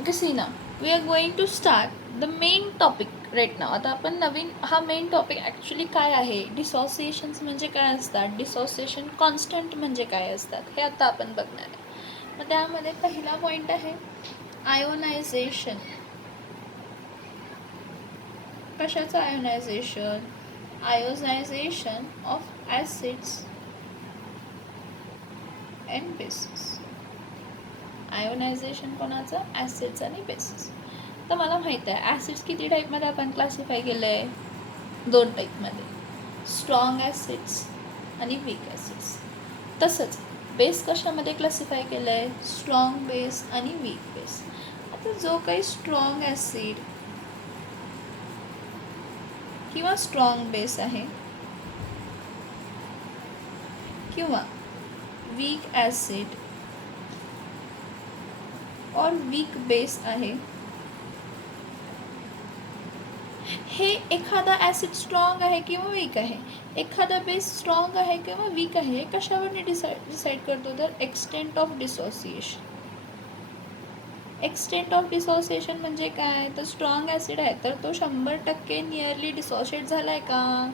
Okay see ना, we are going to start the main topic right now. आता आपण नवीन हा मेन टॉपिक ॲक्च्युली काय आहे, डिसॉसिएशन्स म्हणजे काय असतात, डिसॉसिएशन कॉन्स्टंट म्हणजे काय असतात, हे आता आपण बघणार आहे. मग त्यामध्ये पहिला पॉईंट आहे आयोनायझेशन. कशाचं ionization? Ionization of acids and bases. Ionization कोणाचं? ॲसिड्स आणि बेसिस. तर मला माहीत आहे ॲसिड्स किती टाईपमध्ये आपण क्लासिफाय केलं आहे, 2 टाईपमध्ये, स्ट्रॉंग ॲसिड्स आणि वीक ॲसिड्स. तसंच बेस कशामध्ये क्लासिफाय केलं आहे? स्ट्रॉंग बेस आणि वीक बेस. आता जो काही स्ट्रॉंग ॲसिड किंवा स्ट्रॉंग बेस आहे किंवा वीक ॲसिड और वीक बेस आहे, हे एखादा ॲसिड स्ट्रॉंग आहे किंवा वीक आहे, एखादा बेस स्ट्रॉंग आहे किंवा वीक आहे, हे कशावर डिसाईड करतो? तर extent of dissociation. Extent of dissociation म्हणजे काय? तर स्ट्रॉंग ॲसिड आहे तर तो 100% नियरली डिसोशिएट झाला आहे का?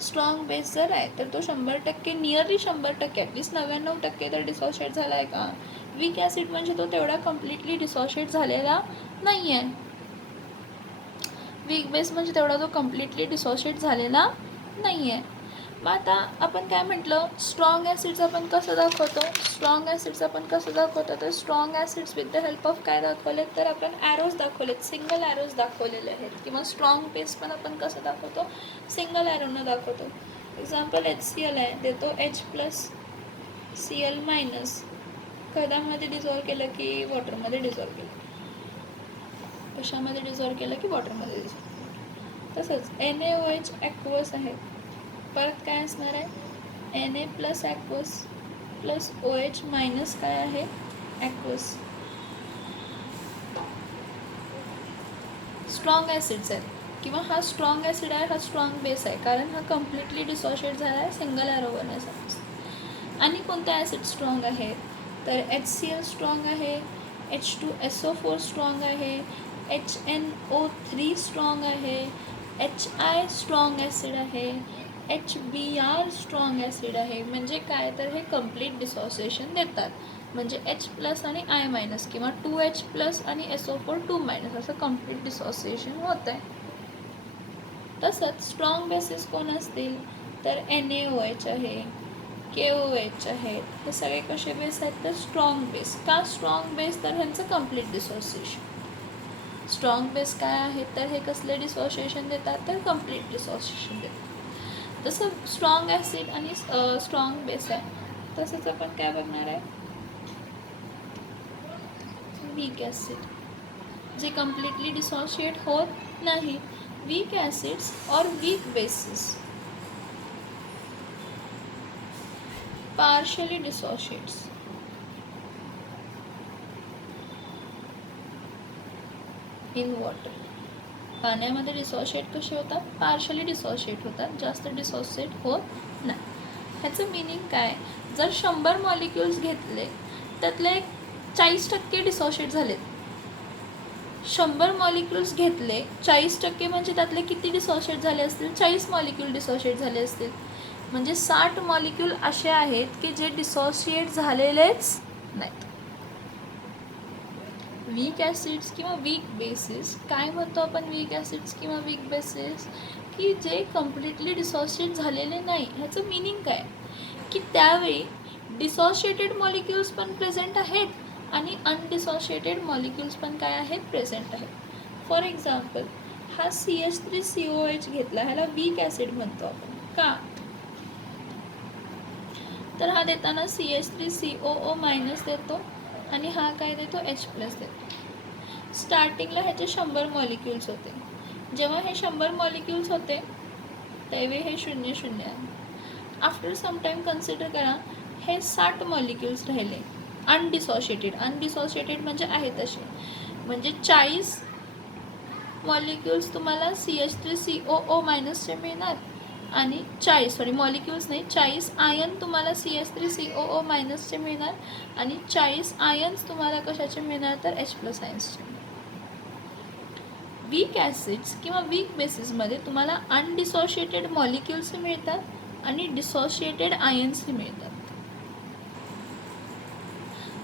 स्ट्रॉंग बेस जर आहे तर तो 100% नियरली 100%, ॲटलीस्ट 99% तर डिसोशिएट झाला आहे का? वीक ॲसिड म्हणजे तो तेवढा कम्प्लिटली डिसोशिएट झालेला नाही आहे. वीक बेस म्हणजे तेवढा तो कम्प्लिटली डिसोशिएट झालेला नाही आहे. मग आता आपण काय म्हटलं, स्ट्रॉंग ॲसिड्स आपण कसं दाखवतो? स्ट्रॉंग ॲसिड्स आपण कसं दाखवतो? तर strong acids with the help of काय दाखवलेत? तर आपण ॲरोज दाखवलेत, सिंगल ॲरोज दाखवलेले आहेत. किंवा स्ट्रॉंग बेस पण आपण कसं दाखवतो? सिंगल ॲरोनं दाखवतो. एक्झाम्पल HCl आहे, देतो H+Cl- कशामध्ये डिझॉल्व केलं की वॉटरमध्ये डिझॉल्व केलं, कशामध्ये डिझॉल्व केलं की वॉटरमध्ये डिझॉल्व केलं. तसंच NaOH ॲक्वस आहे, परत काय असणार आहे? Na plus aqueous plus OH minus काय आहे? ॲक्वस. स्ट्रॉंग ॲसिड्स आहेत किंवा हा स्ट्रॉंग ॲसिड आहे, हा स्ट्रॉंग बेस आहे, कारण हा कम्प्लिटली डिसोशिएट झाला आहे सिंगल ॲरोवरने समज. आणि कोणते ॲसिड स्ट्रॉंग आहेत? तर HCl स्ट्रॉंग आहे, H2SO4 स्ट्रॉंग आहे, HNO3 स्ट्रॉंग आहे, HI स्ट्रॉंग ॲसिड आहे, HBr स्ट्रॉंग ॲसिड आहे. म्हणजे काय? तर हे कम्प्लीट डिसोसिएशन देतात. म्हणजे H+ आणि I- किंवा 2H+ आणि SO4 2- असं कम्प्लीट डिसोसिएशन होतं आहे. तसंच स्ट्रॉंग बेसिस कोण असतील? तर NaOH आहे, KOH आहेत. हे सगळे कसे बेस आहेत? तर स्ट्रॉंग बेस. का स्ट्रॉंग बेस? तर ह्यांचं कम्प्लीट डिसोसिएशन. स्ट्रॉंग बेस काय आहेत? तर हे कसले डिसोसिएशन देतात? तर कम्प्लीट डिसोसिएशन देतात. तसं स्ट्रॉंग ॲसिड आणि स्ट्रॉंग बेस आहे. तसंच आपण काय बघणार आहे? वीक ॲसिड, जे कम्प्लिटली डिसोशिएट होत नाही. वीक ॲसिड्स और weak bases partially dissociates. In water. पाण्यामध्ये डिसोशिएट कसे होतात? पार्शली डिसोशिएट होतात, जास्त डिसोशिएट होत नाही. ह्याचं मिनिंग काय? जर 100 मॉलिक्युल्स घेतले त्यातले 40% डिसोशिएट झालेत. 100 मॉलिक्युल्स घेतले, 40% म्हणजे त्यातले किती डिसोशिएट झाले असतील? 40 मॉलिक्यूल डिसोशिएट झाले असतील. म्हणजे 60 मॉलिक्यूल असे आहेत की जे डिसोशिएट झालेलेच नाहीत. वीक ॲसिड्स किंवा वीक बेसिस काय म्हणतो आपण? वीक ॲसिड्स किंवा वीक बेसिस की जे कम्प्लिटली डिसोशिएट झालेले नाही. ह्याचं मिनिंग काय? की त्यावेळी डिसोशिएटेड मॉलिक्युल्स पण प्रेझेंट आहेत आणि अनडिसोशिएटेड मॉलिक्युल्स पण काय आहेत? प्रेझेंट आहेत. फॉर एक्झाम्पल, हा CH3COH घेतला, ह्याला वीक ॲसिड म्हणतो आपण. का? तर हा देताना CH3COO- देतो आणि हा काय देतो? H+ देतो. स्टार्टिंगला ह्याचे 100 मॉलिक्युल्स होते. जेव्हा हे 100 मॉलिक्युल्स होते त्यावेळी हे 0 आहे. आफ्टर सम टाईम कन्सिडर करा, हे 60 मॉलिक्युल्स राहिले अनडिसोशिएटेड. अनडिसोशिएटेड म्हणजे आहे तसे. म्हणजे 40 मॉलिक्युल्स तुम्हाला CH3COO- चे मिळणार आणि 40 मॉलिक्युल्स नाही 40 आयन तुम्हाला CH3COO मायनसचे मिळणार आणि 40 आयन्स तुम्हाला कशाचे मिळणार तर H+ आयन्सचे. वीक ॲसिड्स किंवा वीक बेसिसमध्ये तुम्हाला अनडिसोशिएटेड मॉलिक्युल्स मिळतात आणि डिसोशिएटेड आयन्सही मिळतात.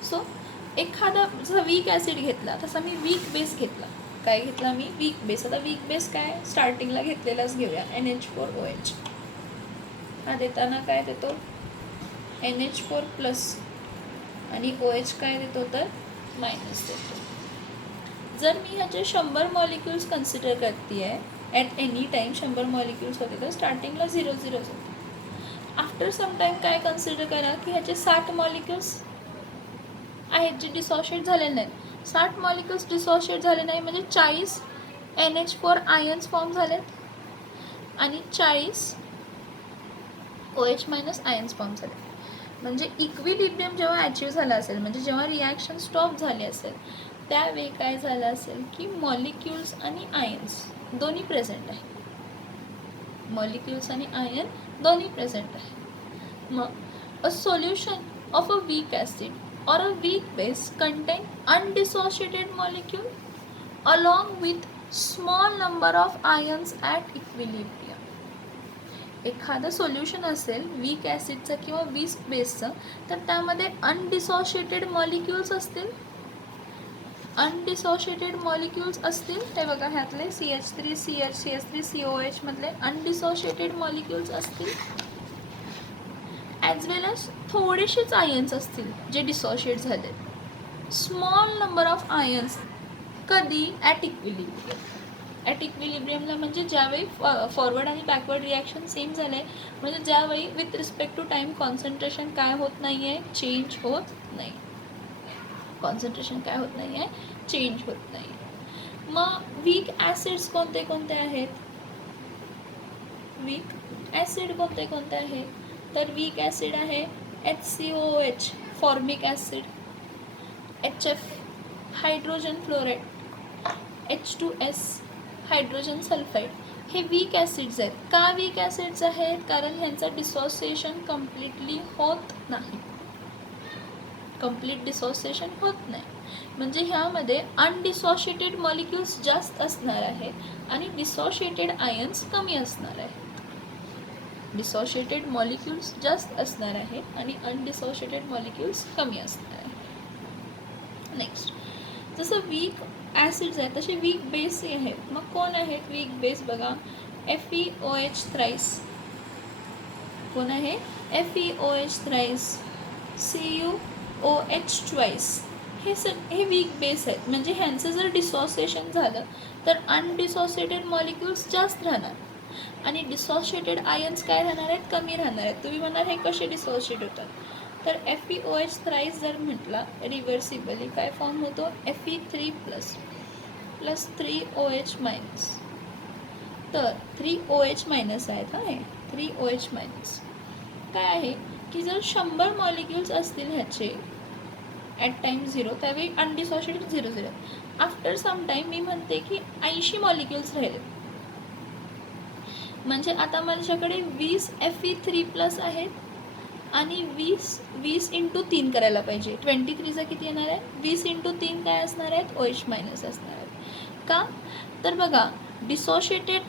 सो एखादा जसा वीक ॲसिड घेतला तसा मी वीक बेस घेतला. काय घेतला मी वीक बेस. आता वीक बेस काय स्टार्टिंगला घेतलेलाच घेऊया NH4OH. हा देताना काय देतो NH4+ आणि OH काय देतो तर मायनस देतो. जर मी ह्याचे 100 मॉलिक्युल्स कन्सिडर करते आहे ॲट एनी टाईम 100 मॉलिक्युल्स होते तर स्टार्टिंगला 0 0 होते. आफ्टर सम टाईम काय कन्सिडर करा की ह्याचे 60 मॉलिक्युल्स आहेत जे डिसोशिएट झाले नाहीत. 60 मॉलिक्युल्स डिसोशिएट झाले नाही म्हणजे 40 NH4 आयन्स फॉर्म झालेत आणि 40 OH- आयन्स फॉर्म झाले. म्हणजे इक्विलिब्रियम जेव्हा अचीव झाला असेल म्हणजे जेव्हा रिॲक्शन स्टॉप झाली असेल त्यावेळी काय झालं असेल की मॉलिक्युल्स आणि आयन्स दोन्ही प्रेझेंट आहे. मॉलिक्युल्स आणि आयन दोन्ही प्रेझेंट आहे. मग a solution of a weak acid or a weak base contain undissociated molecule along with small number of ions at equilibrium. एखादं सोल्युशन असेल वीक ॲसिडचं किंवा वीक बेसचं तर त्यामध्ये अनडिसोशिएटेड मॉलिक्युल्स असतील. अनडिसोशिएटेड मॉलिक्युल्स असतील ते बघा ह्यातले CH3CH CH3COH मधले अनडिसोशिएटेड मॉलिक्युल्स असतील. ॲज वेल एज थोडेसेच आयन्स असतील जे डिसोशिएट झाले. स्मॉल नंबर ऑफ आयन्स कधी ॲट इक्विलिब्रियम. ॲट इक्विलिब्रियमला म्हणजे ज्यावेळी फॉरवर्ड आणि बॅकवर्ड रिॲक्शन सेम झाले म्हणजे ज्यावेळी with respect to time concentration काय होत नाही आहे चेंज होत नाही. कॉन्सन्ट्रेशन काय होत नाही आहे चेंज होत नाही. मग वीक ॲसिड्स कोणते कोणते आहेत. वीक ॲसिड कोणते कोणते आहेत तर वीक ॲसिड आहे HCOOH formic acid, HF hydrogen fluoride, H2S hydrogen sulphide. हे वीक ॲसिड्स आहेत. का वीक ॲसिड्स आहेत कारण ह्यांचं डिसोसिएशन कम्प्लिटली होत नाही. कम्प्लीट डिसोसिएशन होत नाही म्हणजे ह्यामध्ये अनडिसोशिएटेड मॉलिक्युल्स जास्त असणार आहेत आणि डिसोशिएटेड आयन्स कमी असणार आहेत. डिसोशिएटेड मॉलिक्युल्स जास्त असणार आहेत आणि अनडिसोशिएटेड मॉलिक्युल्स कमी असणार आहेत. नेक्स्ट जसं वीक ॲसिड्स आहेत तसे वीक बेसही आहेत. मग कोण आहेत वीक बेस बघा FeOH थ्राईस. कोण आहे FeOH थ्राईस, CuOH ट्वाईस. हे वीक बेस आहेत म्हणजे ह्यांचं जर डिसोसिएशन झालं तर अनडिसोसिएटेड मॉलिक्युल्स जास्त राहणार आणि डिसोशिएटेड आयन्स काय राहणार आहेत कमी राहणार आहेत. तुम्ही म्हणाल हे कसे डिसोशिएट होतात तर FeOH थ्राईस जर म्हटला रिव्हर्सिबली काय फॉर्म होतो Fe3+ + 3OH-. तर 3OH- आहेत हे 3OH- काय आहे की जर 100 मॉलिक्युल्स असतील ह्याचे ॲट टाईम 0 त्यावेळी अनडिसोशिएटेड 0 0. आफ्टर सम टाईम मी म्हणते की 80 मॉलिक्युल्स राहिले म्हणजे आता माझ्याकडे 20 Fe3+ आहेत आणि 20 × 3 करायला पाहिजे. 23 किती येणार आहे 20 × 3 काय असणार आहेत OH- असणार आहेत. का तर बघा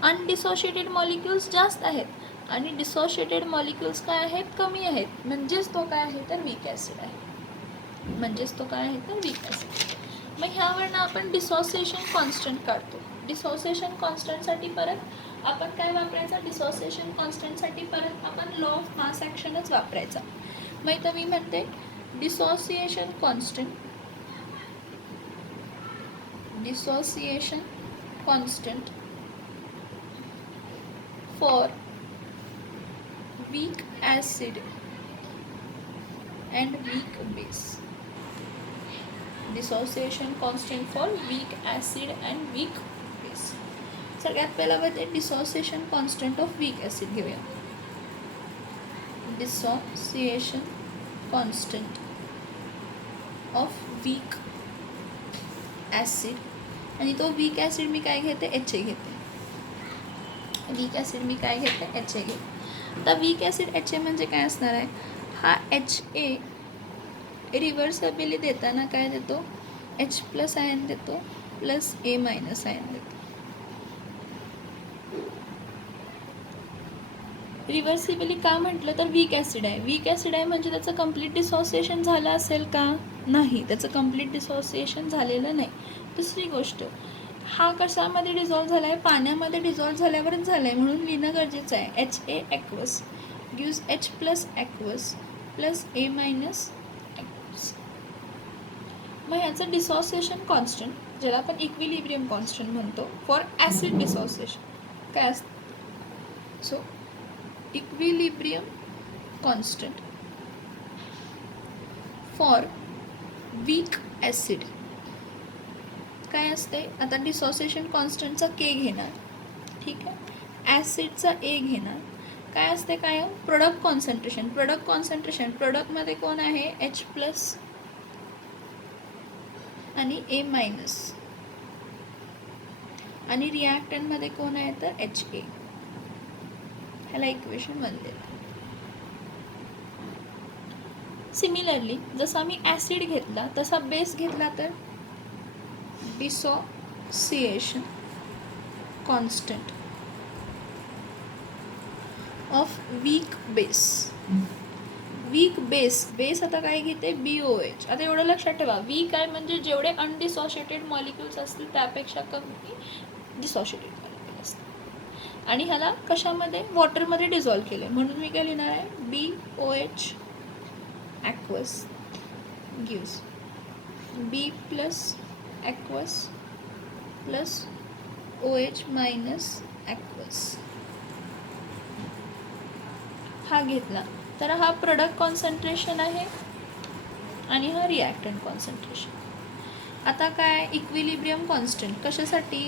अनडिसोशिएटेड मॉलिक्युल्स जास्त आहेत आणि डिसोशिएटेड मॉलिक्युल्स काय आहेत कमी आहेत म्हणजेच तो काय आहे तर वीक ॲसिड आहे. म्हणजेच तो काय आहे तर वीक ॲसिड. मग ह्यावरनं आपण डिसोसिएशन कॉन्स्टंट काढतो. डिसोसिएशन कॉन्स्टंटसाठी परत आपण काय वापरायचं डिसोसिएशन कॉन्स्टंटसाठी परत आपण लॉ ऑफ मास ॲक्शनच वापरायचा. मग इथं मी म्हणते dissociation constant for weak acid and weak base. Dissociation constant for weak acid and weak base. सगळ्यात पहिला बघते dissociation constant of weak acid घेऊया. Dissociation constant of weak acid आणि तो वीक ॲसिड मी काय घेते HA घेते. वीक ॲसिड मी काय घेते HA घेते. आता वीक ॲसिड HA म्हणजे काय असणार आहे, हा HA रिव्हर्सबिली देताना काय देतो, H+ आयन देतो प्लस A- आयन देतो. रिव्हर्सिबली का म्हटलं तर वीक ॲसिड आहे. वीक ॲसिड आहे म्हणजे त्याचं कंप्लीट डिसोसिएशन झालं असेल का, नाही, त्याचं कंप्लीट डिसोसिएशन झालेलं नाही. दुसरी गोष्ट, हा कशामध्ये डिझॉल्व्ह झाला आहे, पाण्यामध्ये डिझॉल्व्ह झाल्यावरच झालं आहे, म्हणून लिहिणं गरजेचं आहे. HA aqueous gives H+ aqueous plus A- aqueous. मग ह्याचं डिसोसिएशन कॉन्स्टंट, ज्याला आपण इक्विलिब्रियम कॉन्स्टंट म्हणतो फॉर ॲसिड डिसोसिएशन, काय असतं, so equilibrium constant for weak acid काय असते, आता डिसोसिएशन कॉन्स्टंटचा K घेणार, ठीक आहे, ॲसिडचा A घेणार, काय असते काय, प्रोडक्ट कॉन्सन्ट्रेशन. प्रोडक्टमध्ये कोण आहे, H+ आणि A-, आणि रिॲक्टंटमध्ये कोण आहे तर HA. ह्याला इक्वेशन 1 देतो. सिमिलरली जसं आम्ही ॲसिड घेतला तसा बेस घेतला तर dissociation constant of weak base आता काय घेते, BOH. आता एवढं लक्षात ठेवा, वीक आहे म्हणजे जेवढे अनडिसोशिएटेड मॉलिक्युल्स असतील त्यापेक्षा कमी डिसोशिएटेड मॉलिक्युल असतात, आणि ह्याला कशामध्ये, वॉटरमध्ये डिझॉल्व्ह केले, म्हणून मी काय लिहिणार आहे, BOH aqueous gives B+ aqueous plus OH- aqueous. हा घेतला तर हा प्रोडक्ट कॉन्सन्ट्रेशन आहे आणि हा रिॲक्टंट कॉन्सन्ट्रेशन. आता काय, इक्विलिब्रियम कॉन्स्टंट कशासाठी,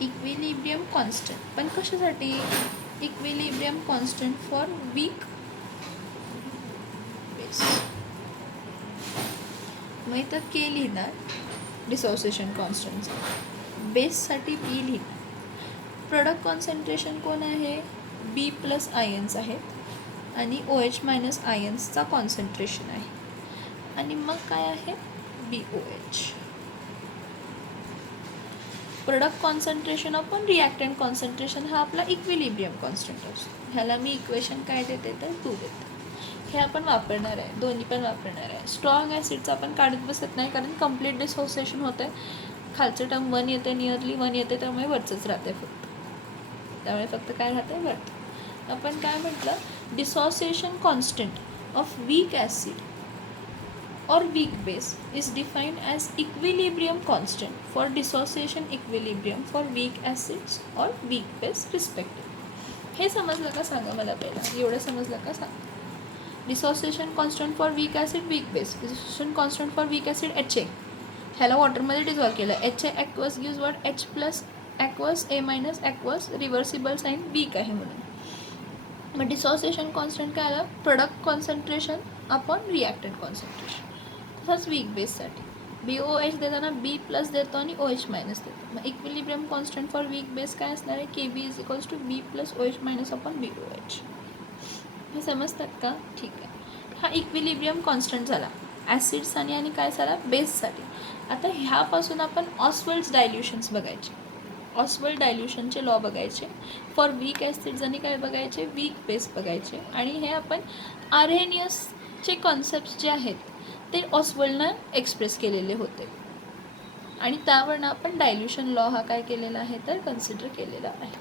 इक्विलिब्रियम कॉन्स्टंट पण कशासाठी, equilibrium constant for weak base. मग इथं K लिहिणार डिसोसिएशन कॉन्स्टंटचा, बेससाठी B लिहिणार. प्रोडक्ट कॉन्सन्ट्रेशन कोण आहे, B+ आयन्स आहेत आणि OH- आयन्सचा कॉन्सन्ट्रेशन आहे, आणि मग काय आहे, BOH. Product concentration upon reactant concentration हा आपला इक्विलिब्रियम कॉन्स्टंट असतो. ह्याला मी इक्वेशन काय देते तर 2 देते. हे आपण वापरणार आहे, दोन्ही पण वापरणार आहे. स्ट्रॉंग ॲसिडचं आपण काढत बसत नाही, कारण कंप्लीट डिसोसिएशन होतं आहे, खालचं टर्म 1 येते, नियरली 1 येते, त्यामुळे वरचंच राहते फक्त, त्यामुळे फक्त काय राहते, वरतं. आपण काय म्हटलं, dissociation constant of weak acid or weak base is defined as equilibrium constant for dissociation equilibrium for weak acids or weak base respectively. हे समजलं का सांगा मला पहिला, एवढं समजलं का सांगा. Dissociation constant for weak acid, weak base. Dissociation constant for weak acid HA, ह्याला वॉटरमध्ये डिझॉल्व्ह केलं, HA aqueous gives what, H+ aqueous, A- aqueous, reversible sign weak आहे म्हणून. मग डिसोसिएशन कॉन्स्टंट काय आलं, product concentration upon reactant concentration. तसंच weak बेससाठी BOH देताना B+ देतो आणि OH- देतो. मग equilibrium constant for weak base काय असणार आहे, KB = B+ OH- upon BOH. हे समजतात का, ठीक आहे. हा इक्विलिब्रियम कॉन्स्टंट झाला ॲसिड्स आणि काय झाला, बेससाठी. आता ह्यापासून आपण ऑस्वल्ड्स डायल्युशन्स बघायचे, ऑस्वल्ड डायल्युशनचे लॉ बघायचे फॉर वीक ॲसिड्स आणि काय बघायचे, वीक बेस बघायचे. आणि हे आपण आर्हेनियसचे कॉन्सेप्ट जे आहेत ते ऑस्वल्डनं एक्सप्रेस केलेले होते, आणि त्यावरनं आपण डायल्युशन लॉ हा काय केलेला आहे तर कन्सिडर केलेला आहे.